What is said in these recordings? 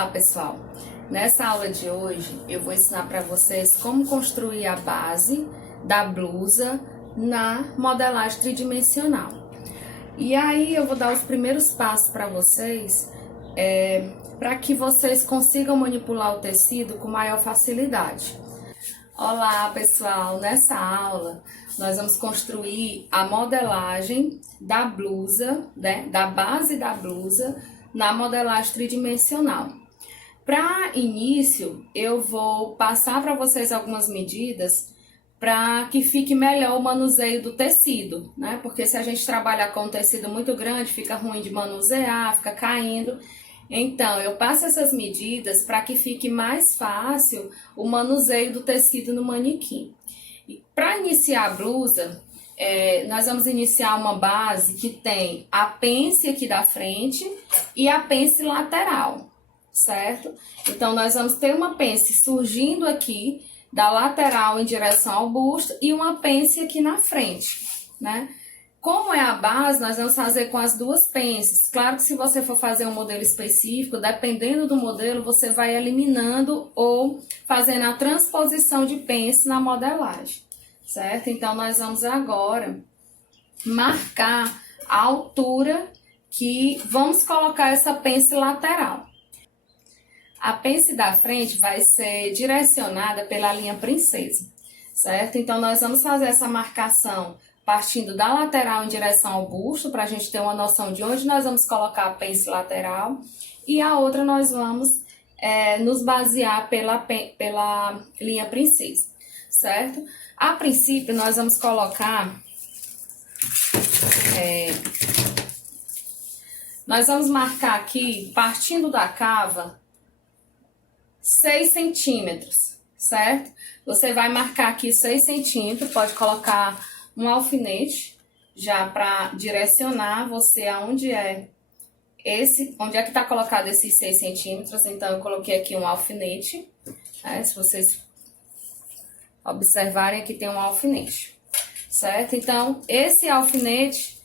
Olá pessoal, nessa aula de hoje eu vou ensinar para vocês como construir a base da blusa na modelagem tridimensional. E aí eu vou dar os primeiros passos para vocês, para que vocês consigam manipular o tecido com maior facilidade. Olá pessoal, nessa aula nós vamos construir a modelagem da blusa, né, da base da blusa na modelagem tridimensional. Para início, eu vou passar para vocês algumas medidas para que fique melhor o manuseio do tecido, né? Porque se a gente trabalhar com um tecido muito grande, fica ruim de manusear, fica caindo. Então, eu passo essas medidas para que fique mais fácil o manuseio do tecido no manequim. E para iniciar a blusa, nós vamos iniciar uma base que tem a pence aqui da frente e a pence lateral, certo? Então, nós vamos ter uma pence surgindo aqui da lateral em direção ao busto e uma pence aqui na frente, né? Como é a base, nós vamos fazer com as duas pences. Claro que se você for fazer um modelo específico, dependendo do modelo, você vai eliminando ou fazendo a transposição de pence na modelagem, certo? Então, nós vamos agora marcar a altura que vamos colocar essa pence lateral. A pence da frente vai ser direcionada pela linha princesa, certo? Então, nós vamos fazer essa marcação partindo da lateral em direção ao busto, para a gente ter uma noção de onde nós vamos colocar a pence lateral. E a outra nós vamos nos basear pela linha princesa, certo? A princípio, nós vamos colocar... nós vamos marcar aqui, partindo da cava, 6 centímetros, certo? Você vai marcar aqui 6 centímetros, pode colocar um alfinete, já para direcionar você aonde onde é que tá colocado esses 6 centímetros. Então, eu coloquei aqui um alfinete, né? Se vocês observarem, aqui tem um alfinete, certo? Então, esse alfinete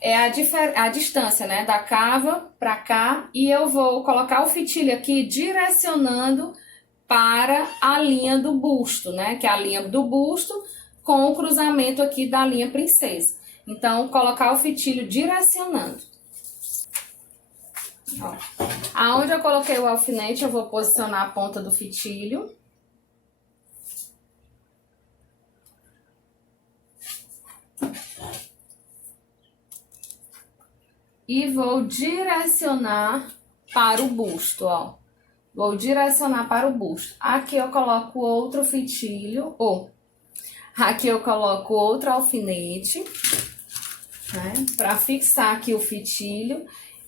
é a distância, né, da cava para cá, e eu vou colocar o fitilho aqui direcionando para a linha do busto, né, que é a linha do busto com o cruzamento aqui da linha princesa. Então, colocar o fitilho direcionando. Ó. Aonde eu coloquei o alfinete, eu vou posicionar a ponta do fitilho. E vou direcionar para o busto, ó. Vou direcionar para o busto. Aqui eu coloco outro fitilho, aqui eu coloco outro alfinete, né? Para fixar aqui o fitilho.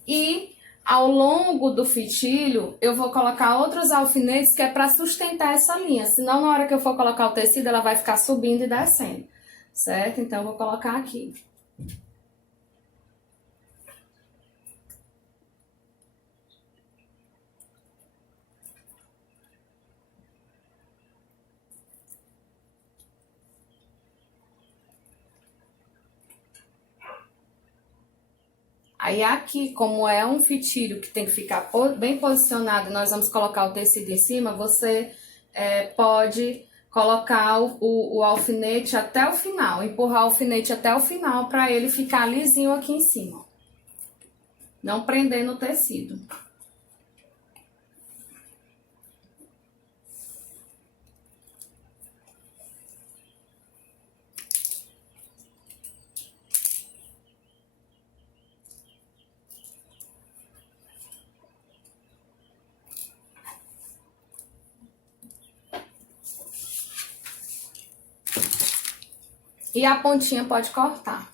E ao longo do fitilho, eu vou colocar outros alfinetes que é para sustentar essa linha. Senão, na hora que eu for colocar o tecido, ela vai ficar subindo e descendo, certo? Então, eu vou colocar aqui. Aí aqui, como é um fitilho que tem que ficar bem posicionado, nós vamos colocar o tecido em cima, você pode colocar o alfinete até o final, empurrar o alfinete até o final para ele ficar lisinho aqui em cima. Não prendendo o tecido. E a pontinha pode cortar,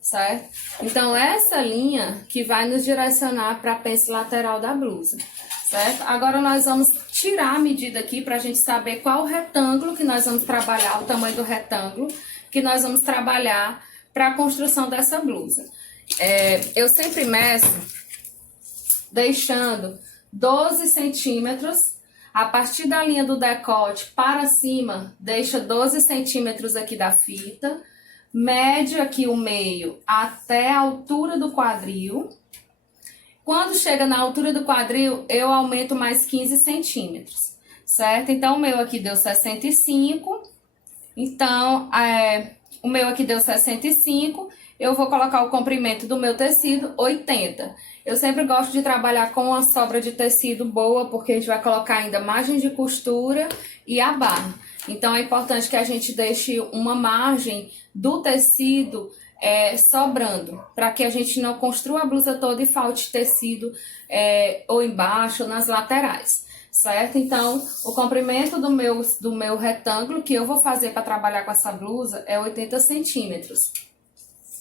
certo? Então, essa linha que vai nos direcionar para a pence lateral da blusa, certo? Agora, nós vamos tirar a medida aqui para a gente saber qual o retângulo que nós vamos trabalhar, o tamanho do retângulo que nós vamos trabalhar para a construção dessa blusa. Eu sempre meço deixando 12 centímetros. A partir da linha do decote para cima, deixa 12 centímetros aqui da fita. Mede aqui o meio até a altura do quadril. Quando chega na altura do quadril, eu aumento mais 15 centímetros, certo? Então, o meu aqui deu 65, então, o meu aqui deu 65, eu vou colocar o comprimento do meu tecido 80. Eu sempre gosto de trabalhar com uma sobra de tecido boa, porque a gente vai colocar ainda margem de costura e a barra. Então, é importante que a gente deixe uma margem do tecido sobrando, para que a gente não construa a blusa toda e falte tecido ou embaixo ou nas laterais, certo? Então, o comprimento do meu retângulo que eu vou fazer para trabalhar com essa blusa é 80 centímetros.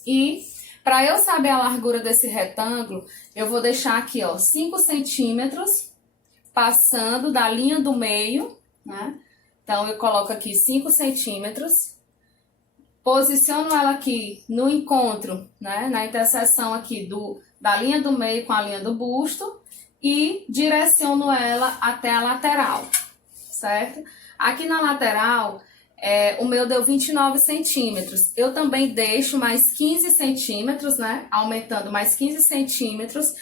E para eu saber a largura desse retângulo, eu vou deixar aqui, ó, 5 centímetros passando da linha do meio, né? Então, eu coloco aqui 5 centímetros, posiciono ela aqui no encontro, né? Na interseção aqui da linha do meio com a linha do busto e direciono ela até a lateral, certo? Aqui na lateral, o meu deu 29 centímetros. Eu também deixo mais 15 centímetros, né? Aumentando mais 15 centímetros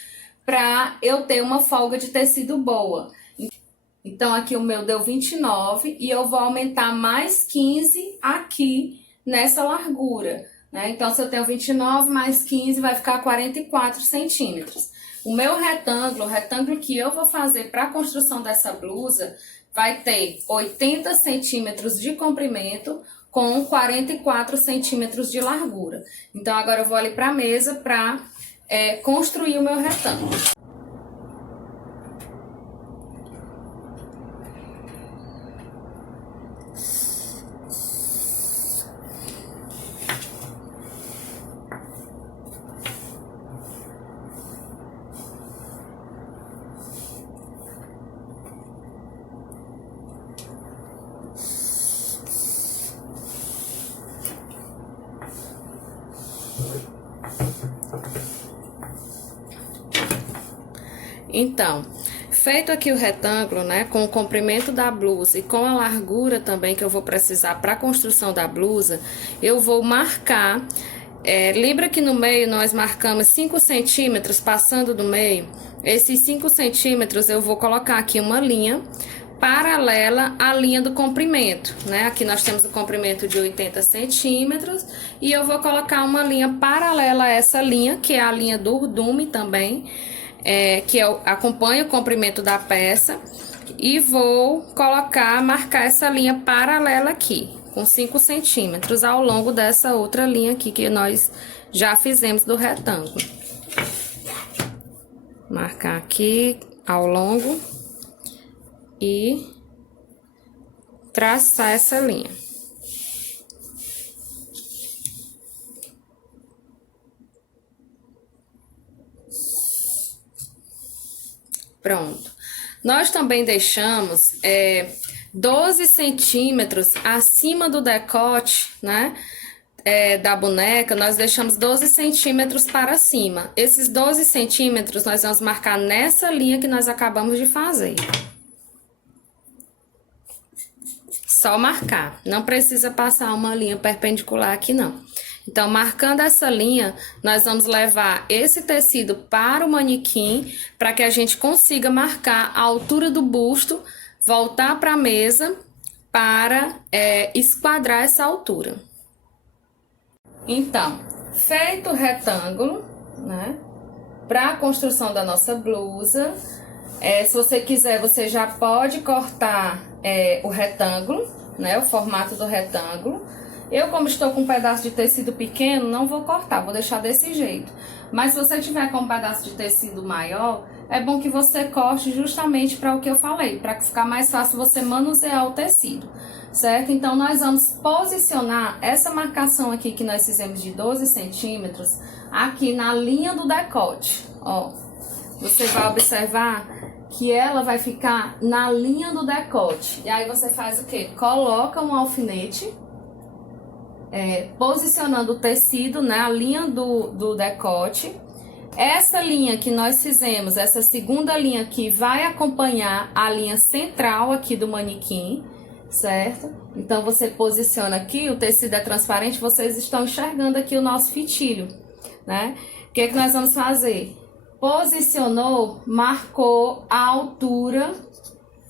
para eu ter uma folga de tecido boa. Então, aqui o meu deu 29 e eu vou aumentar mais 15 aqui nessa largura, né? Então, se eu tenho 29 mais 15, vai ficar 44 centímetros. O meu retângulo, o retângulo que eu vou fazer para a construção dessa blusa, vai ter 80 centímetros de comprimento com 44 centímetros de largura. Então, agora eu vou ali para a mesa para construir o meu retângulo. Então, feito aqui o retângulo, né, com o comprimento da blusa e com a largura também que eu vou precisar para a construção da blusa, eu vou marcar, lembra que no meio nós marcamos 5 centímetros passando do meio? Esses 5 centímetros eu vou colocar aqui uma linha paralela à linha do comprimento, né? Aqui nós temos o comprimento de 80 centímetros e eu vou colocar uma linha paralela a essa linha, que é a linha do urdume também, que acompanha o comprimento da peça, e vou marcar essa linha paralela aqui, com 5 centímetros ao longo dessa outra linha aqui que nós já fizemos do retângulo. Marcar aqui ao longo e traçar essa linha. Pronto. Nós também deixamos 12 centímetros acima do decote, né? Da boneca, nós deixamos 12 centímetros para cima. Esses 12 centímetros nós vamos marcar nessa linha que nós acabamos de fazer. Só marcar, não precisa passar uma linha perpendicular aqui não. Então, marcando essa linha, nós vamos levar esse tecido para o manequim, para que a gente consiga marcar a altura do busto, voltar para a mesa para esquadrar essa altura. Então, feito o retângulo, né, para a construção da nossa blusa, se você quiser, você já pode cortar o retângulo, né, o formato do retângulo. Eu, como estou com um pedaço de tecido pequeno, não vou cortar, vou deixar desse jeito. Mas se você tiver com um pedaço de tecido maior, é bom que você corte justamente para o que eu falei, para ficar mais fácil você manusear o tecido, certo? Então, nós vamos posicionar essa marcação aqui que nós fizemos de 12 centímetros aqui na linha do decote, ó. Você vai observar que ela vai ficar na linha do decote. E aí, você faz o quê? Coloca um alfinete, posicionando o tecido na linha do decote. Essa linha que nós fizemos, essa segunda linha aqui, vai acompanhar a linha central aqui do manequim, certo? Então, você posiciona aqui, o tecido é transparente, vocês estão enxergando aqui o nosso fitilho, né? O que nós vamos fazer? Posicionou, marcou a altura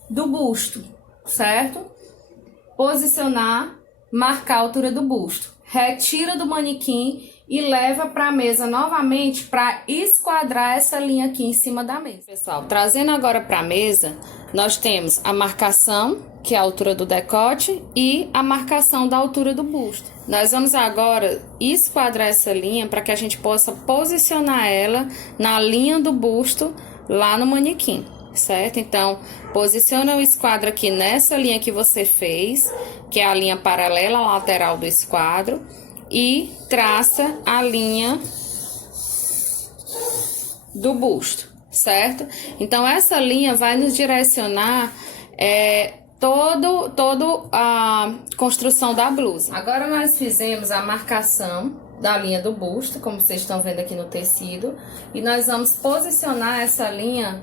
do busto, certo? Posicionar, marcar a altura do busto. Retira do manequim e leva para a mesa novamente para esquadrar essa linha aqui em cima da mesa. Pessoal, trazendo agora para a mesa, nós temos a marcação, que é a altura do decote, e a marcação da altura do busto. Nós vamos agora esquadrar essa linha para que a gente possa posicionar ela na linha do busto lá no manequim, certo? Então, posiciona o esquadro aqui nessa linha que você fez, que é a linha paralela à lateral do esquadro, e traça a linha do busto, certo? Então, essa linha vai nos direcionar todo a construção da blusa. Agora, nós fizemos a marcação da linha do busto, como vocês estão vendo aqui no tecido, e nós vamos posicionar essa linha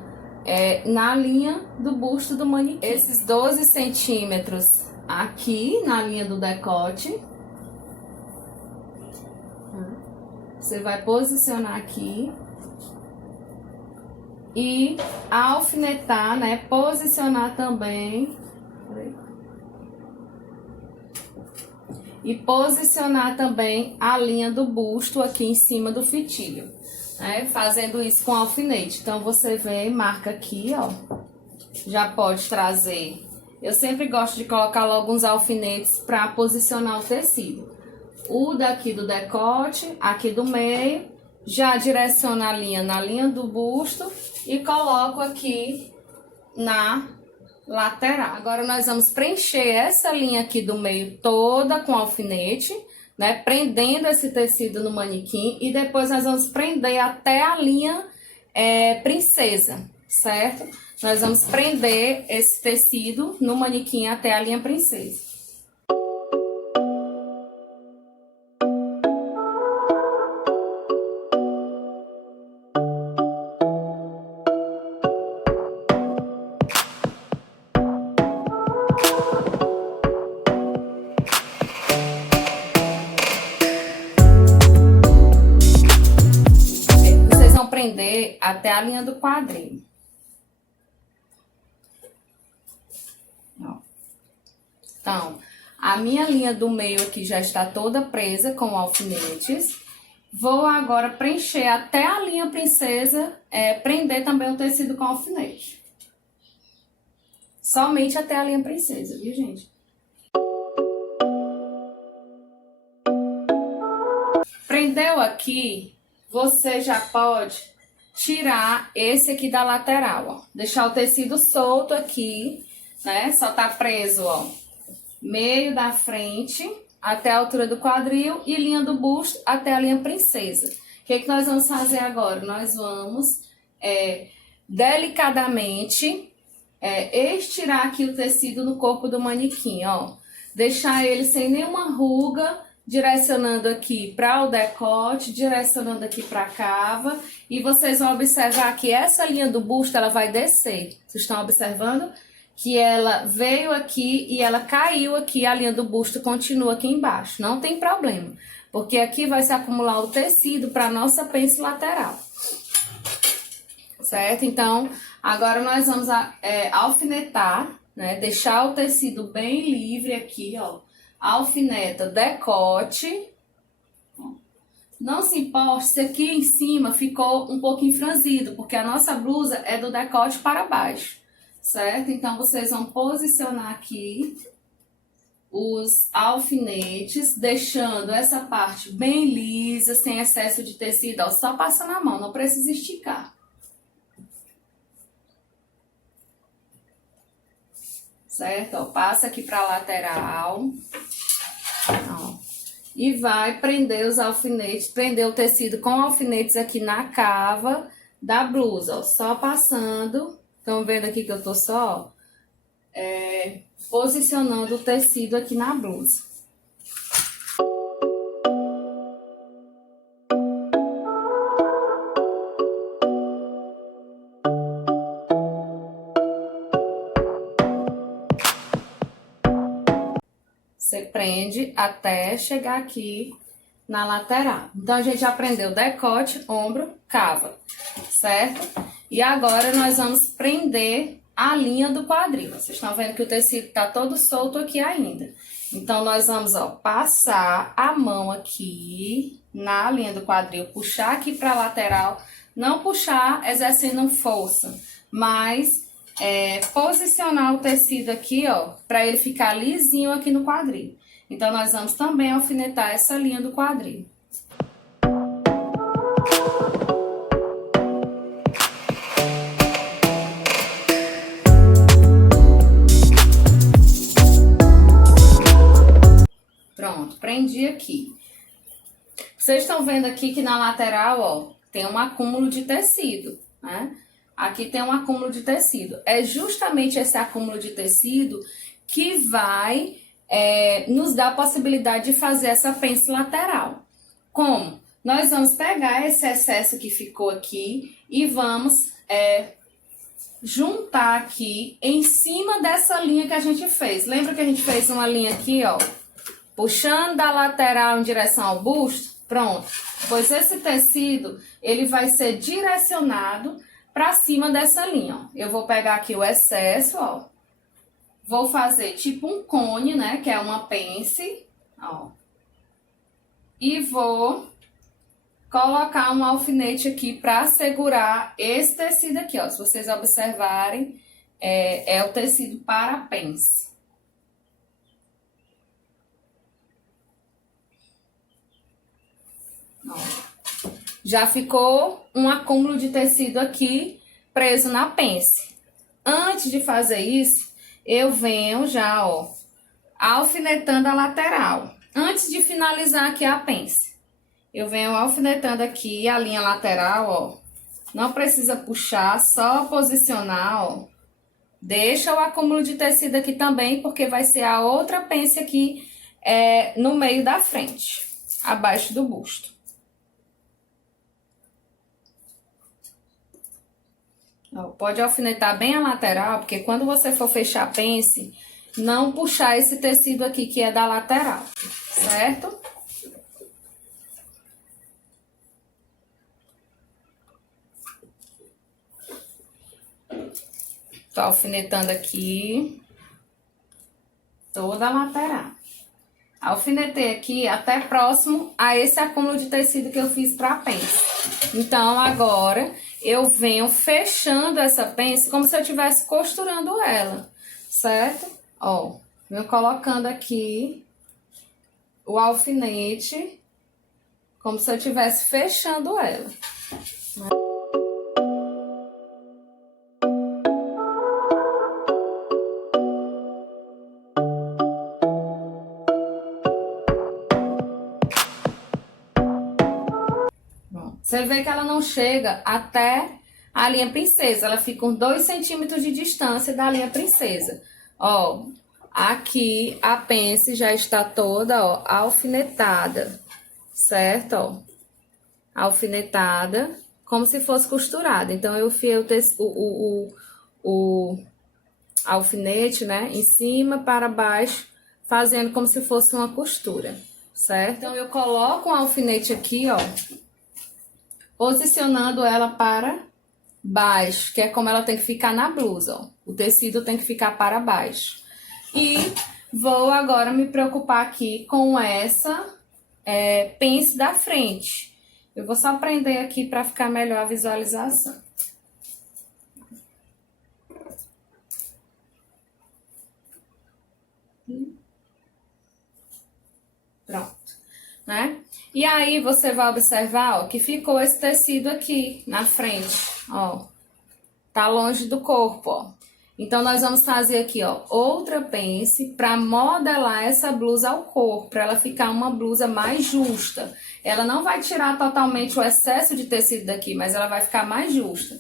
na linha do busto do manequim. Esses 12 centímetros aqui na linha do decote. Você vai posicionar aqui e alfinetar, né? Posicionar também. E posicionar também a linha do busto aqui em cima do fitilho, né? Fazendo isso com alfinete. Então, você vem, marca aqui, ó. Já pode trazer. Eu sempre gosto de colocar logo uns alfinetes para posicionar o tecido. O daqui do decote, aqui do meio, já direciono a linha na linha do busto e coloco aqui na lateral. Agora, nós vamos preencher essa linha aqui do meio toda com alfinete, né? Prendendo esse tecido no manequim e depois nós vamos prender até a linha princesa, certo? Nós vamos prender esse tecido no manequim até a linha princesa. Prender até a linha do quadril. Então, a minha linha do meio aqui já está toda presa com alfinetes. Vou agora preencher até a linha princesa, prender também o tecido com alfinete. Somente até a linha princesa, viu, gente? Prendeu aqui, você já pode tirar esse aqui da lateral, ó. Deixar o tecido solto aqui, né? Só tá preso, ó, meio da frente até a altura do quadril e linha do busto até a linha princesa. O que nós vamos fazer agora? Nós vamos delicadamente estirar aqui o tecido no corpo do manequim, ó. Deixar ele sem nenhuma ruga, direcionando aqui para o decote, direcionando aqui para a cava. E vocês vão observar que essa linha do busto, ela vai descer. Vocês estão observando? Que ela veio aqui e ela caiu aqui, a linha do busto continua aqui embaixo. Não tem problema, porque aqui vai se acumular o tecido para a nossa pence lateral. Certo? Então, agora nós vamos alfinetar, né? Deixar o tecido bem livre aqui, ó. Alfineta, decote. Não se importe se aqui em cima ficou um pouquinho franzido, porque a nossa blusa é do decote para baixo, certo? Então, vocês vão posicionar aqui os alfinetes, deixando essa parte bem lisa, sem excesso de tecido, ó, só passando a mão, não precisa esticar. Certo? Ó, passa aqui para a lateral. Ó, e vai prender os alfinetes, prender o tecido com alfinetes aqui na cava da blusa, ó, só passando. Estão vendo aqui que eu tô só posicionando o tecido aqui na blusa. Você prende até chegar aqui na lateral. Então, a gente aprendeu decote, ombro, cava, certo? E agora, nós vamos prender a linha do quadril. Vocês estão vendo que o tecido tá todo solto aqui ainda. Então, nós vamos, ó, passar a mão aqui na linha do quadril, puxar aqui pra lateral, não puxar exercendo força, mas posicionar o tecido aqui, ó, pra ele ficar lisinho aqui no quadril. Então, nós vamos também alfinetar essa linha do quadril. Pronto, prendi aqui. Vocês estão vendo aqui que na lateral, ó, tem um acúmulo de tecido, né? Aqui tem um acúmulo de tecido. É justamente esse acúmulo de tecido que vai nos dar a possibilidade de fazer essa pence lateral. Como? Nós vamos pegar esse excesso que ficou aqui e vamos juntar aqui em cima dessa linha que a gente fez. Lembra que a gente fez uma linha aqui, ó, puxando da lateral em direção ao busto? Pronto. Pois esse tecido, ele vai ser direcionado para cima dessa linha, ó. Eu vou pegar aqui o excesso, ó. Vou fazer tipo um cone, né, que é uma pence, ó. E vou colocar um alfinete aqui para segurar esse tecido aqui, ó. Se vocês observarem, é o tecido para pence. Ó. Já ficou um acúmulo de tecido aqui preso na pence. Antes de fazer isso, eu venho já, ó, alfinetando a lateral. Antes de finalizar aqui a pence, eu venho alfinetando aqui a linha lateral, ó. Não precisa puxar, só posicionar, ó. Deixa o acúmulo de tecido aqui também, porque vai ser a outra pence aqui no meio da frente, abaixo do busto. Ó, pode alfinetar bem a lateral, porque quando você for fechar a pence, não puxar esse tecido aqui que é da lateral, certo? Tô alfinetando aqui toda a lateral. Alfinetei aqui até próximo a esse acúmulo de tecido que eu fiz pra pence. Então, agora, eu venho fechando essa pence como se eu estivesse costurando ela, certo? Ó, venho colocando aqui o alfinete como se eu estivesse fechando ela. Você vê que ela não chega até a linha princesa, ela fica com 2 centímetros de distância da linha princesa. Ó, aqui a pence já está toda, ó, alfinetada, certo? Ó, alfinetada, como se fosse costurada. Então, eu enfiei o alfinete, né, em cima para baixo, fazendo como se fosse uma costura, certo? Então, eu coloco um alfinete aqui, ó, posicionando ela para baixo, que é como ela tem que ficar na blusa, ó. O tecido tem que ficar para baixo. E vou agora me preocupar aqui com essa pence da frente. Eu vou só prender aqui para ficar melhor a visualização. Pronto, né? E aí, você vai observar, ó, que ficou esse tecido aqui na frente, ó. Tá longe do corpo, ó. Então, nós vamos fazer aqui, ó, outra pence pra modelar essa blusa ao corpo, pra ela ficar uma blusa mais justa. Ela não vai tirar totalmente o excesso de tecido daqui, mas ela vai ficar mais justa.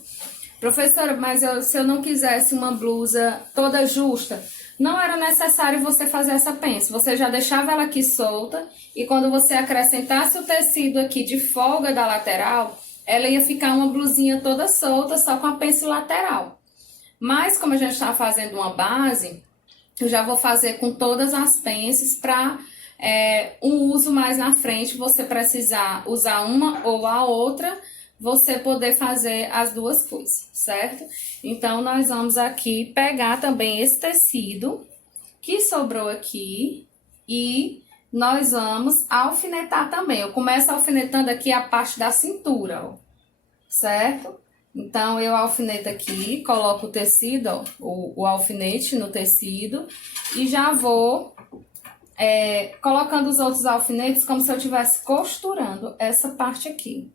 Professora, mas se eu não quisesse uma blusa toda justa, não era necessário você fazer essa pence. Você já deixava ela aqui solta e quando você acrescentasse o tecido aqui de folga da lateral, ela ia ficar uma blusinha toda solta, só com a pence lateral. Mas como a gente está fazendo uma base, eu já vou fazer com todas as pences para um uso mais na frente, você precisar usar uma ou a outra, você poder fazer as duas coisas, certo? Então, nós vamos aqui pegar também esse tecido que sobrou aqui e nós vamos alfinetar também. Eu começo alfinetando aqui a parte da cintura, ó, certo? Então, eu alfineto aqui, coloco o tecido, ó, o alfinete no tecido e já vou colocando os outros alfinetes como se eu estivesse costurando essa parte aqui.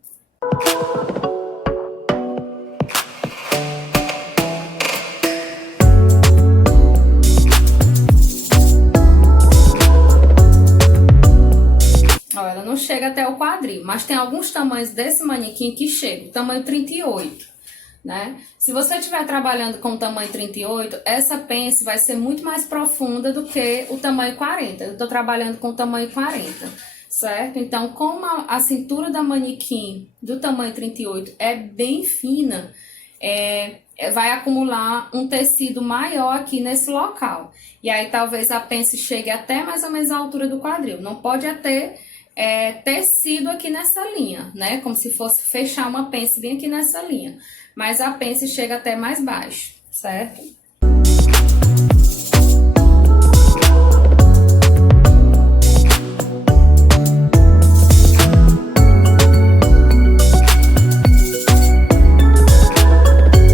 Ó, ela não chega até o quadril, mas tem alguns tamanhos desse manequim que chegam, tamanho 38, né? Se você estiver trabalhando com o tamanho 38, essa pence vai ser muito mais profunda do que o tamanho 40. Eu tô trabalhando com o tamanho 40, certo? Então, como a cintura da manequim do tamanho 38 é bem fina, vai acumular um tecido maior aqui nesse local. E aí, talvez a pence chegue até mais ou menos a altura do quadril. Não pode ter tecido aqui nessa linha, né? Como se fosse fechar uma pence bem aqui nessa linha. Mas a pence chega até mais baixo, certo?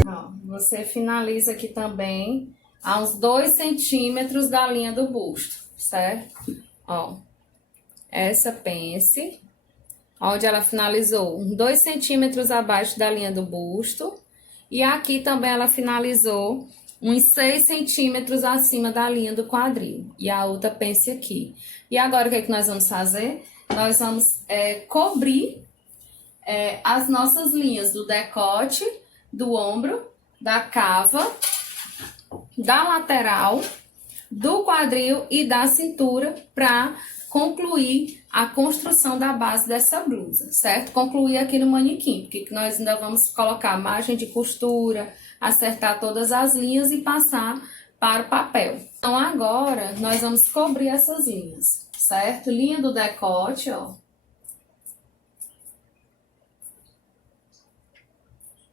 Ó, você finaliza aqui também a uns 2 centímetros da linha do busto, certo? Ó, essa pence, onde ela finalizou 2 centímetros abaixo da linha do busto. E aqui também ela finalizou uns 6 centímetros acima da linha do quadril. E a outra pence aqui. E agora o que é que nós vamos fazer? Nós vamos cobrir as nossas linhas do decote, do ombro, da cava, da lateral, do quadril e da cintura para concluir a construção da base dessa blusa, certo? Concluir aqui no manequim, porque nós ainda vamos colocar margem de costura, acertar todas as linhas e passar para o papel. Então, agora, nós vamos cobrir essas linhas, certo? Linha do decote, ó.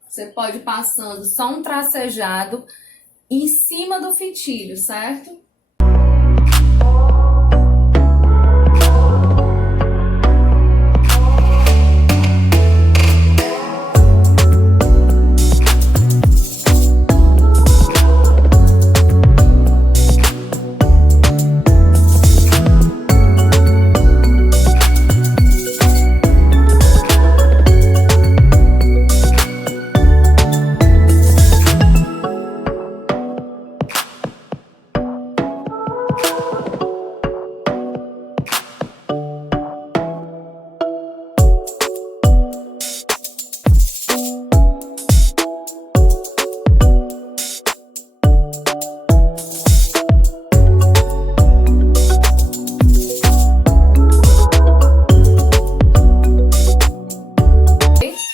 Você pode ir passando só um tracejado em cima do fitilho, certo?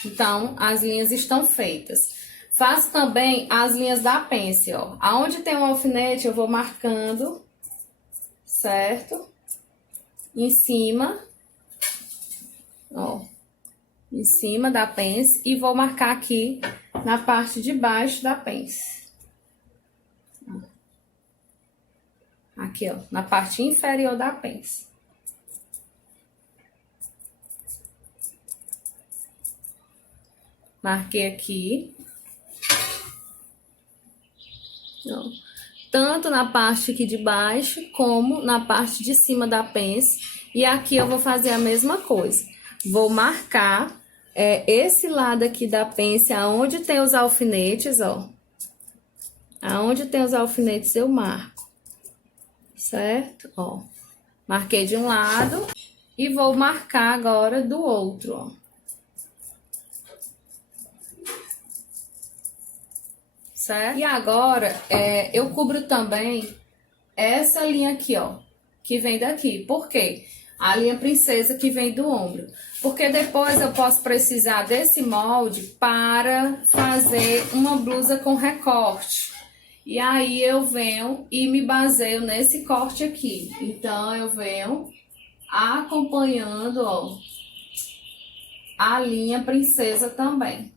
Então, as linhas estão feitas. Faço também as linhas da pence, ó. Aonde tem um alfinete, eu vou marcando, certo? Em cima, ó. Em cima da pence e vou marcar aqui na parte de baixo da pence. Aqui, ó, na parte inferior da pence. Marquei aqui. Ó, tanto na parte aqui de baixo, como na parte de cima da pence. E aqui eu vou fazer a mesma coisa. Vou marcar esse lado aqui da pence, aonde tem os alfinetes, ó. Aonde tem os alfinetes eu marco, certo? Ó, marquei de um lado e vou marcar agora do outro, ó. Certo? E agora, eu cubro também essa linha aqui, ó, que vem daqui. Por quê? A linha princesa que vem do ombro. Porque depois eu posso precisar desse molde para fazer uma blusa com recorte. E aí eu venho e me baseio nesse corte aqui. Então, eu venho acompanhando, ó, a linha princesa também,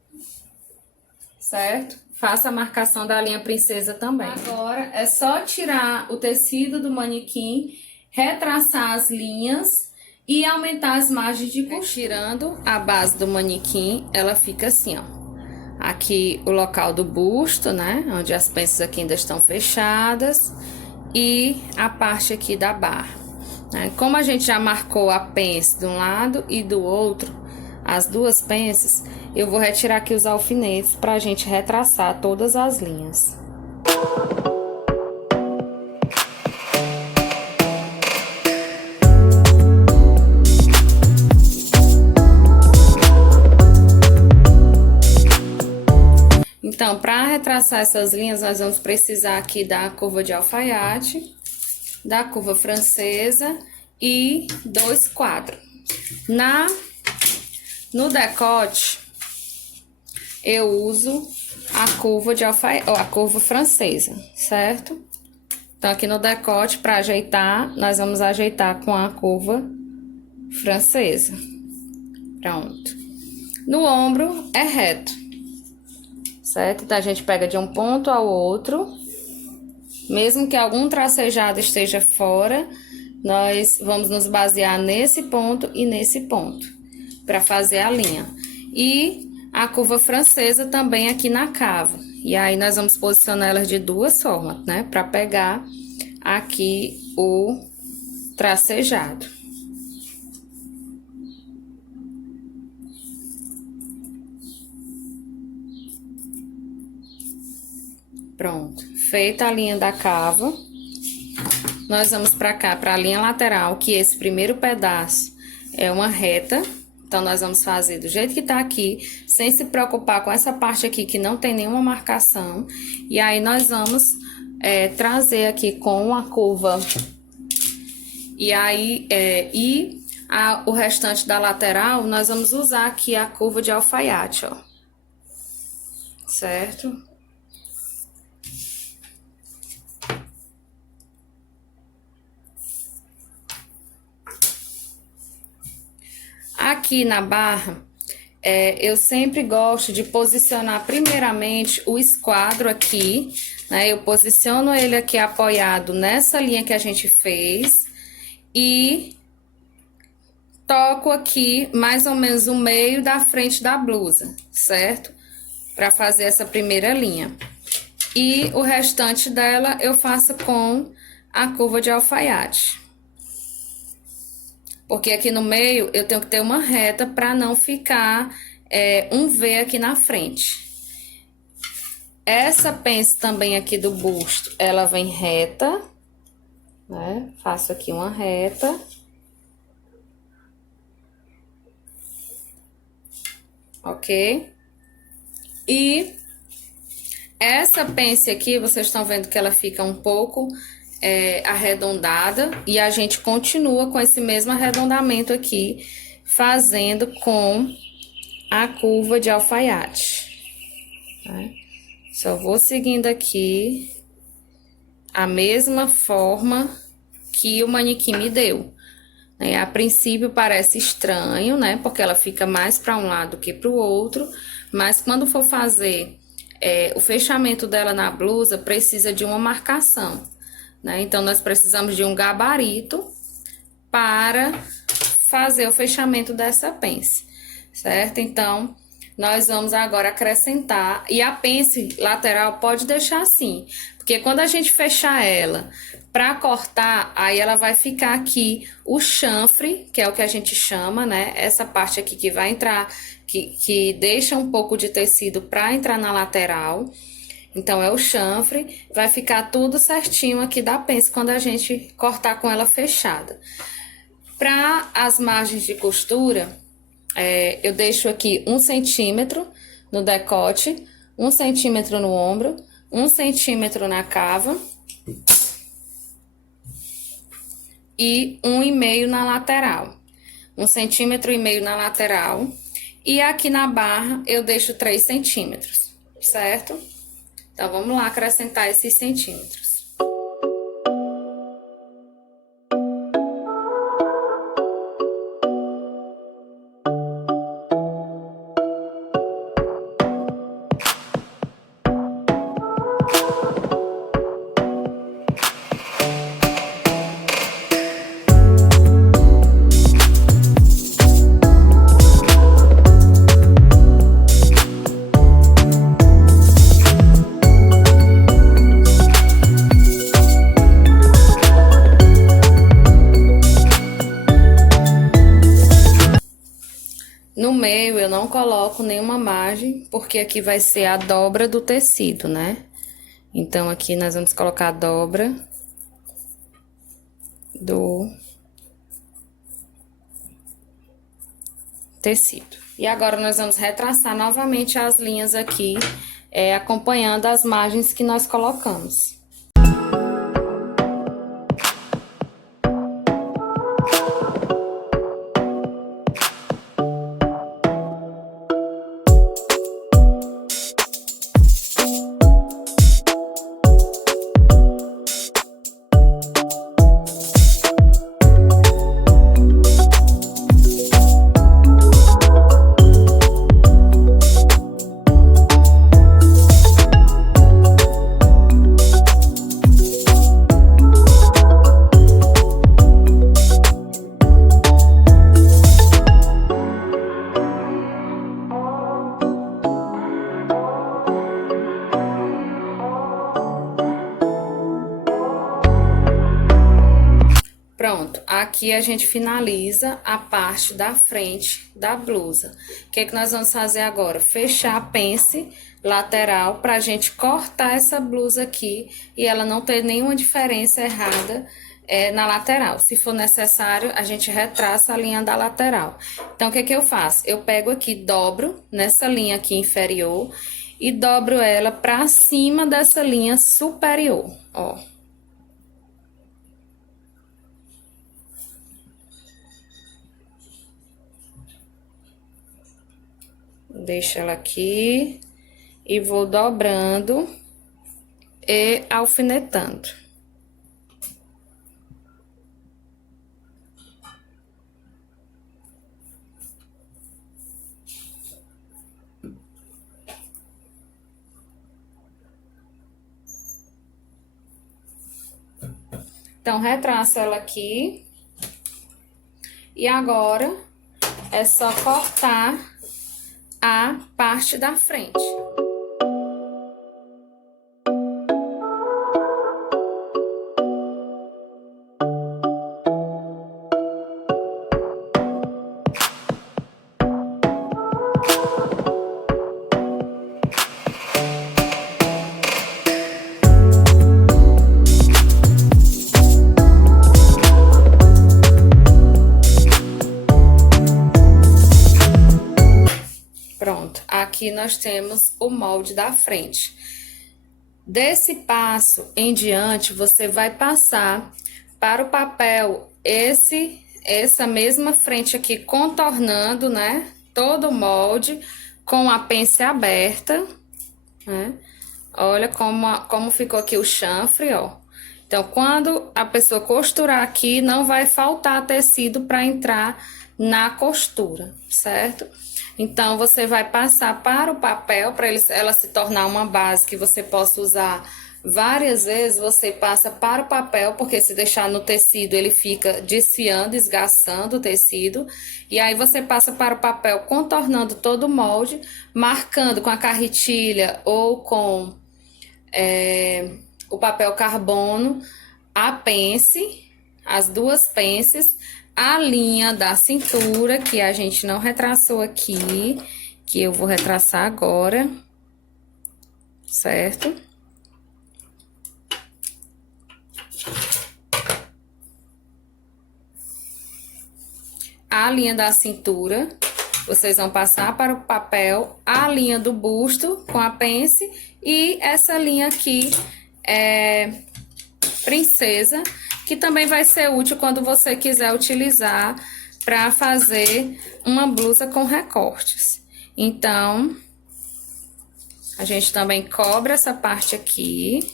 certo? Faça a marcação da linha princesa também. Agora é só tirar o tecido do manequim, retraçar as linhas e aumentar as margens de costura. Tirando a base do manequim, ela fica assim, ó. Aqui o local do busto, né? Onde as penças aqui ainda estão fechadas. E a parte aqui da barra. Né? Como a gente já marcou a pence de um lado e do outro, as duas pences, eu vou retirar aqui os alfinetes pra gente retraçar todas as linhas. Então, para retraçar essas linhas, nós vamos precisar aqui da curva de alfaiate, da curva francesa e 2 quadros. No decote, eu uso a curva de alfaiate, a curva francesa, certo? Então, aqui no decote, para ajeitar, nós vamos ajeitar com a curva francesa. Pronto. No ombro, é reto. Certo? Então, a gente pega de um ponto ao outro, mesmo que algum tracejado esteja fora, nós vamos nos basear nesse ponto e nesse ponto, para fazer a linha. E a curva francesa também aqui na cava. E aí, nós vamos posicionar elas de duas formas, né? Para pegar aqui o tracejado. Pronto, feita a linha da cava, nós vamos pra cá, pra linha lateral, que esse primeiro pedaço é uma reta. Então, nós vamos fazer do jeito que tá aqui, sem se preocupar com essa parte aqui que não tem nenhuma marcação. E aí, nós vamos trazer aqui com a curva. E aí, o restante da lateral, nós vamos usar aqui a curva de alfaiate, ó. Certo? Aqui na barra, eu sempre gosto de posicionar primeiramente o esquadro aqui, né? Eu posiciono ele aqui apoiado nessa linha que a gente fez e toco aqui mais ou menos o meio da frente da blusa, certo? Para fazer essa primeira linha. E o restante dela eu faço com a curva de alfaiate. Porque aqui no meio eu tenho que ter uma reta para não ficar um V aqui na frente. Essa pence também aqui do busto, ela vem reta, né? Faço aqui uma reta. Ok? E essa pence aqui, vocês estão vendo que ela fica um pouco arredondada, e a gente continua com esse mesmo arredondamento aqui, fazendo com a curva de alfaiate. Tá? Só vou seguindo aqui a mesma forma que o manequim me deu. A princípio parece estranho, né? Porque ela fica mais para um lado que para o outro, mas quando for fazer o fechamento dela na blusa, precisa de uma marcação. Né? Então, nós precisamos de um gabarito para fazer o fechamento dessa pence, certo? Então, nós vamos agora acrescentar, e a pence lateral pode deixar assim, porque quando a gente fechar ela para cortar, aí ela vai ficar aqui o chanfre, que é o que a gente chama, né? Essa parte aqui que vai entrar, que deixa um pouco de tecido para entrar na lateral. Então, é o chanfre, vai ficar tudo certinho aqui da pence quando a gente cortar com ela fechada. Para as margens de costura, eu deixo aqui 1 centímetro no decote, 1 centímetro no ombro, 1 centímetro na cava e 1,5 na lateral. 1,5 centímetro na lateral. E aqui na barra eu deixo 3 centímetros, certo? Então, vamos lá acrescentar esses centímetros. meio eu não coloco nenhuma margem, porque aqui vai ser a dobra do tecido, né? Então, aqui nós vamos colocar a dobra do tecido. E agora, nós vamos retraçar novamente as linhas aqui, acompanhando as margens que nós colocamos. Pronto, aqui a gente finaliza a parte da frente da blusa. O que nós vamos fazer agora? Fechar a pence lateral pra gente cortar essa blusa aqui e ela não ter nenhuma diferença errada na lateral. Se for necessário, a gente retraça a linha da lateral. Então, o que eu faço? Eu pego aqui, dobro nessa linha aqui inferior e dobro ela pra cima dessa linha superior, ó. Deixo ela aqui e vou dobrando e alfinetando. Então, retraço ela aqui. E agora, é só cortar a parte da frente. Pronto, aqui nós temos o molde da frente. Desse passo em diante, você vai passar para o papel essa mesma frente aqui, contornando, né? Todo o molde com a pence aberta, né? Olha como ficou aqui o chanfre, ó. Então, quando a pessoa costurar aqui, não vai faltar tecido para entrar na costura, certo? Então, você vai passar para o papel, para ela se tornar uma base que você possa usar várias vezes. Você passa para o papel, porque se deixar no tecido, ele fica desfiando, esgaçando o tecido. E aí, você passa para o papel, contornando todo o molde, marcando com a carretilha ou com o papel carbono, a pence, as duas pences, a linha da cintura, que a gente não retraçou aqui, que eu vou retraçar agora, certo? A linha da cintura, vocês vão passar para o papel, a linha do busto com a pence e essa linha aqui, princesa, que também vai ser útil quando você quiser utilizar para fazer uma blusa com recortes. Então, a gente também cobre essa parte aqui.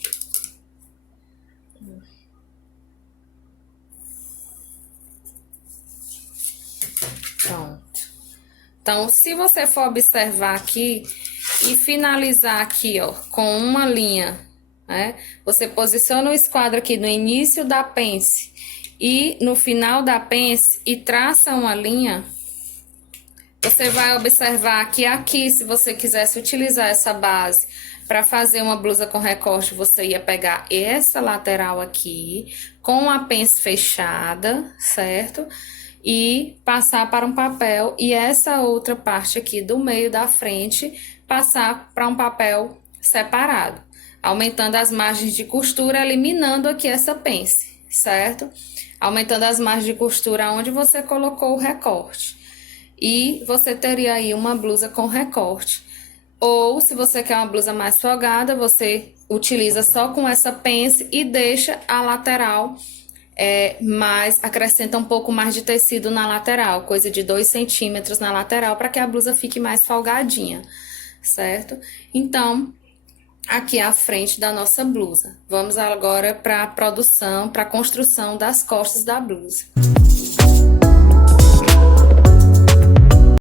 Pronto. Então, se você for observar aqui e finalizar aqui, ó, com uma linha, né? Você posiciona o esquadro aqui no início da pence e no final da pence e traça uma linha. Você vai observar que aqui, se você quisesse utilizar essa base para fazer uma blusa com recorte, você ia pegar essa lateral aqui com a pence fechada, certo? e passar para um papel, e essa outra parte aqui do meio da frente passar para um papel separado, aumentando as margens de costura, eliminando aqui essa pence, certo? Aumentando as margens de costura onde você colocou o recorte. E você teria aí uma blusa com recorte. Ou, se você quer uma blusa mais folgada, você utiliza só com essa pence e deixa a lateral acrescenta um pouco mais de tecido na lateral, coisa de 2 centímetros na lateral, para que a blusa fique mais folgadinha, certo? Então, aqui é a frente da nossa blusa. Vamos agora para a produção, para a construção das costas da blusa.